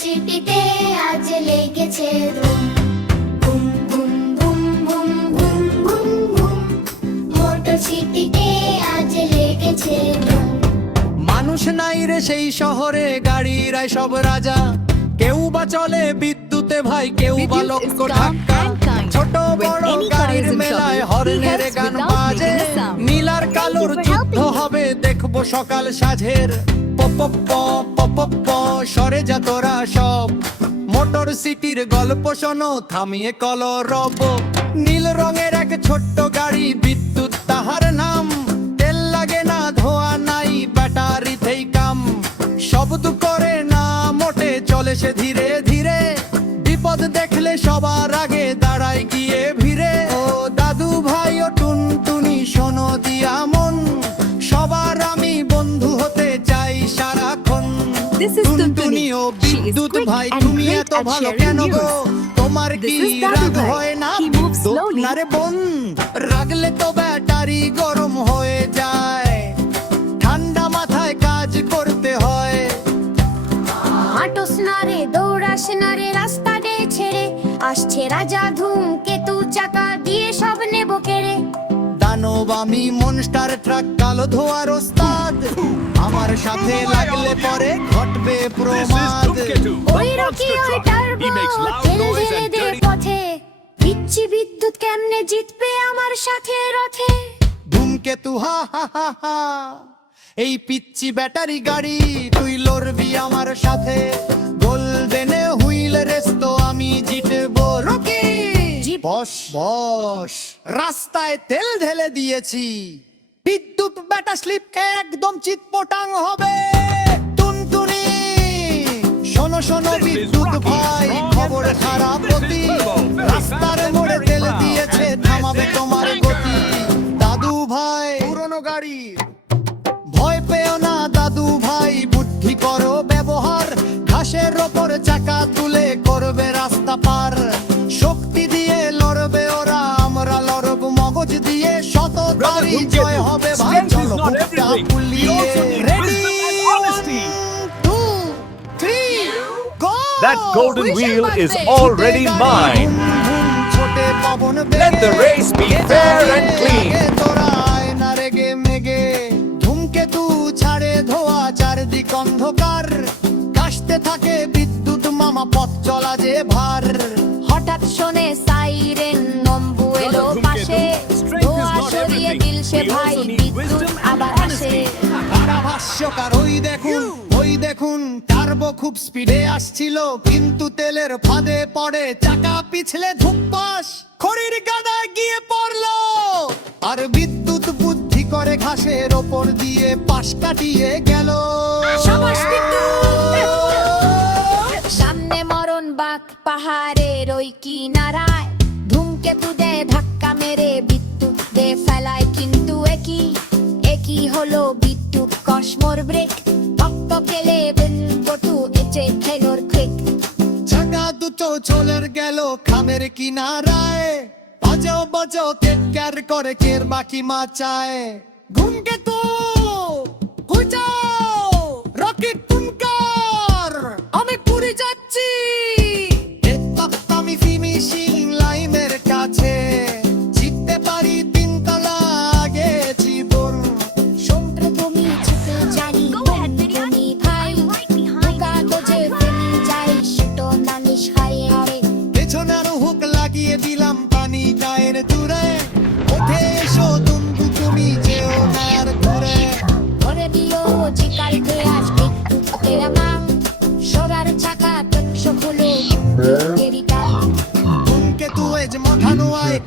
সিটিতে আজ লেগেছে ধুম। Boom boom boom boom boom boom boom, motor সিটিতে আজ লেগেছে ধুম। মানুষ নাই রে সেই শহরে, গাড়িরাই সব রাজা। কেউ বা চলে বিদ্যুতে ভাই, কেউ বা লক্ষ ধাক্কা। ছোট বড় গাড়ির মেলায় হর্নের গান বাজে। নীলার কালোর যুদ্ধ হবে, দেখবো সকাল সাঝের। পপ পপ সরে যা তোরা সব, মোটর সিটির গল্প শোনো থামিয়ে কলরব। নীল রঙের এক ছোট্ট গাড়ি, বিদ্যুৎ তাহার নাম। তেল লাগে না, ধোয়া নাই, ব্যাটারিতেই কাম। শব্দ করে না মোটে, চলে সে ধীরে ধীরে। বিপদ দেখলে সবার আগে দাঁড়ায় গিয়ে ভিড়ে। ও দাদু ভাই ও টুনটুনি শোনো দিয়া মন, সবার আমি বন্ধু হতে চাই সারাক্ষণ। টুনটুনি ও বিদ্যুৎ ভাই, তুমি এত ভালো কেন গো? তোমার কি রাগ হয় না বিদ্যুৎ না রে বোন? রাগলে তো ব্যাটারি গরম হয়ে যায়, ঠান্ডা মাথায় কাজ করতে হয়। হাঁটোস না রে, দৌড়াস না রে, রাস্তা দে ছেড়ে। আসছে রাজা ধূমকেতু, চাকা দিয়ে সব নেব কেড়ে। দানব আমি মনস্টার ট্রাক, কালো ধোয়ার ওস্তাদ। আমার সাথে লাগলে পরে ঘটবে প্রমাদ। ওই রকি ওই টার্বো, ঠেলে ঠেলে দে পথে। পিচ্ছি বিদ্যুৎ কেমনে জিতবে আমার সাথে রথে? ধূমকেতু হা হা হা হা, এই পিচ্ছি ব্যাটারি গাড়ি তুই লড়বি আমার সাথে। গোল্ডেনে হুইল রেস তো আমি জিতবো। রকি বস বস, রাস্তায় তেল ঢেলে দিয়েছি। বিদ্যুৎ ব্যাটা স্লিপ একদম চিৎপটাং হবে। টুনটুনি শোনো শোনো বিদ্যুৎ ভাই, খবর খারাপ অতি। রাস্তার মোড়ে তেল দিয়েছে, থামাবে তোমার গতি। দাদু ভাই পুরনো গাড়ি, ভয় পেও না দাদু ভাই, বুদ্ধি করো ব্যবহার। ঘাসের ওপর চাকা তুলে করবে রাস্তা পার। শক্তি দিয়ে লড়বে ওরা, আমরা লড়ব মগজ দিয়ে। শত তারি জয় হবে ভাই, চলো বুকটা ফুলিয়ে। Ready 1 2 3 go! That golden wheel is already mine. ছোটে Pawan Let the race be fair and clean. তোরা আয় না রেগে মেগে। ধূমকেতু ছাড়ে ধোয়া, চারদিক অন্ধকার। কাশতে থাকে বিদ্যুৎ মামা, পথ চলা যে ভার। হঠাৎ শোনে সাইরেন, নম্বু এলো পাশে। ধোঁয়া সরিয়ে দিল সে ভাই, বিদ্যুৎ আবার আসে। ভাষ্যকার ওই দেখুন টার্বো খুব স্পিডে আসছিল, কিন্তু তেলের ফাঁদে পড়ে চাকা পিছলে ধুপ্পাস। খড়ির গাদায় গিয়ে পড়লো, আর বিদ্যুৎ বুদ্ধি করে ঘাসের ওপর দিয়ে পাশ কাটিয়ে গেল। সামনে মরণ বাঁক পাহাড়ের ওই কিনারায়। ধূমকেতু দে ধাক্কা মেরে বিদ্যুৎ দে ফেলায়, কিন্তু একই হলো বিদ্যুৎ কসমোর ব্রেক। টক কেলে কটু এচে খেলোর ক্রিক। চাকা দুটো চলে গেল খামের কিনারায়। বাজাও কের করে কের বাকি মাচায়। ধূমকেতু হুইচাও, রকেট টুনকার, আমি পুরি যাচ্ছি। আমি ফিনিশিং লাইনের কাছে, জিততে পারি 3 তলা আগে জীবন। সমুদ্র তুমি ছুটে জানি, তুমি ভাই। কাগজে ফেলি যাই, সেটো নালিশ হারিয়ে। পেছনে আরো হুক লাগিয়ে দিলাম পানি টায়ের দূরে। ওঠে এসো দুন্দু, তুমি যেও না আর ঘুরে। ধরে দিও চিকার খেয়ে আস বিদ্যুৎ নাম। সরার চাকা টকশো খুলো ধূমকেতু এজ মাথানো আয়,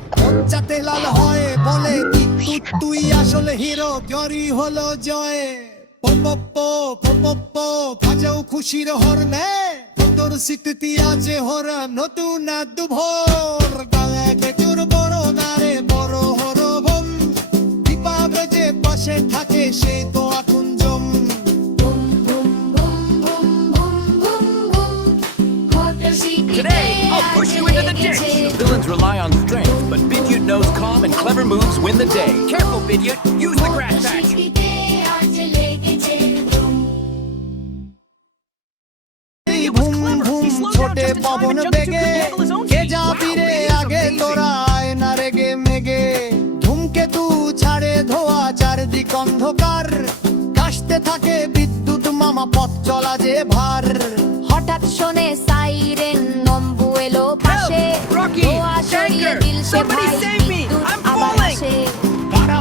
যাতে লাল হয় বলে বিদ্যুৎ তুই আসলে হিরো। জরি হলো জয়। বাজাও খুশির হর্নে, তোর সিটিতে আছে হরা নতুন দুভোর। গায়ে চোর বড় নারে বড় হরবম, দীপা বেজে পাশে থাকে সে তো আকুঞ্জম। Today, I'll push you into the ditch. Villains rely on strength, but Bidyut knows calm and clever moves win the day. Careful, Bidyut. Use the grass patch. আজ লেগেছে ধুম। ঘুম ওঠে পবন বেগে কে যাবি রে আগে তোরা আয় না রেগে মেগে ধূমকেতু ছাড়ে ধোয়া চারদিক অন্ধকার কাশতে থাকে বিদ্যুৎ মামা পথ চলা যে ভার হঠাৎ শোনে সাইরেন নম্বু এলো পাশে Rocky! ধোঁয়া সরিয়ে Tanker! দিল সে Somebody ভাই save me! বিদ্যুৎ I'm আবার falling! আসে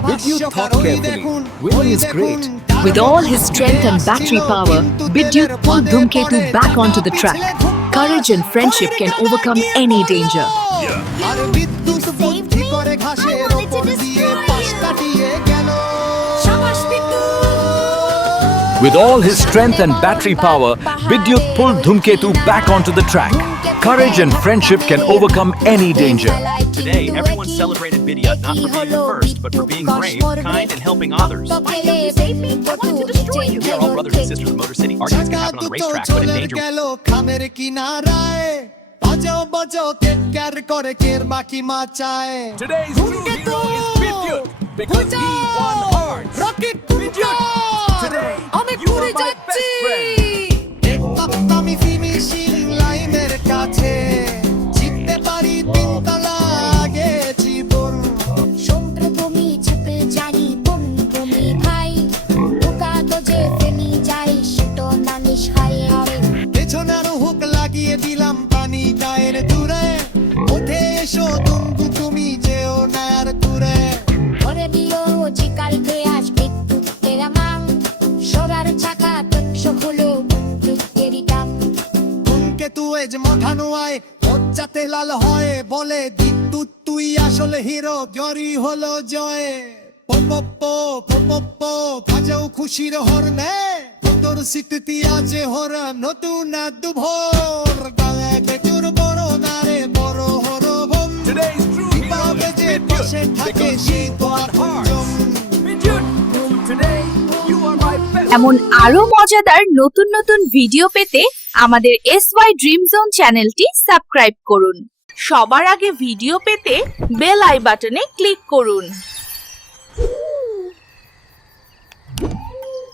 Vidyut thought carefully. Winning is great. With all his strength and battery power, Vidyut pulled Dhumketu back onto the track. Courage and friendship can overcome any danger. আর বিদ্যুৎ বুদ্ধি করে ঘাসের ওপর দিয়ে পাশ কাটিয়ে গেল সাবাস বিদ্যুৎ With all his strength and battery power, Vidyut pulled Dhumketu back onto the track. Courage and friendship can overcome any danger. Today, everyone celebrated Vidyut not for being the first, but for being brave, kind, and helping others. Why can't you save me? I wanted to destroy you. We are all brothers and sisters of Motor City. Arguments can happen on the racetrack, but in danger. গেল খামের কিনারায় বাজাও বাজাও take care করে কের বাকি মাচায় Today's true hero is Vidyut because he won hard. Rocket Today, আমি you পড়ে are my যাচ্ছি best friend. আমি ফিনিশিং লাইনের কাছে জিততে পারি তিনতলা আগে জীবন সমুদ্র তুমি ছিপে জানি তুমি ভাই ঢোকা তো যে ফেনি যাই সেটা নানিস খাই আরে পেছনের হুক লাগিয়ে দিলাম পানি টায়ের দূরে উঠে এসো তুমি যেও না আর দূরে করে দিও চিকাল পেঁয়াজ বিদ্যুৎ তেরামাং সরার চাকা তৎস হলো বিদ্যুৎ টান তুমকে তুই যে মাথানো আয় যাতে লাল হয় বলে বিদ্যুৎ তুই আসলে হিরো জরি হলো জয় পপপো পপপো বাজাও খুশির হরনে তোর সিটি আছে হর নতুন দুভোর গায়ে তোর বড় নারে বড় হর বম Today's true hero কিভাবে is যে পাশে Vidyut থাকে because he শীত won আর hard. জম Vidyut, today you are my best এমন আরো মজাদার নতুন নতুন ভিডিও পেতে আমাদের SY ড্রিম জোন চ্যানেলটি সাবস্ক্রাইব করুন। সবার আগে ভিডিও পেতে বেল আই বাটনে ক্লিক করুন।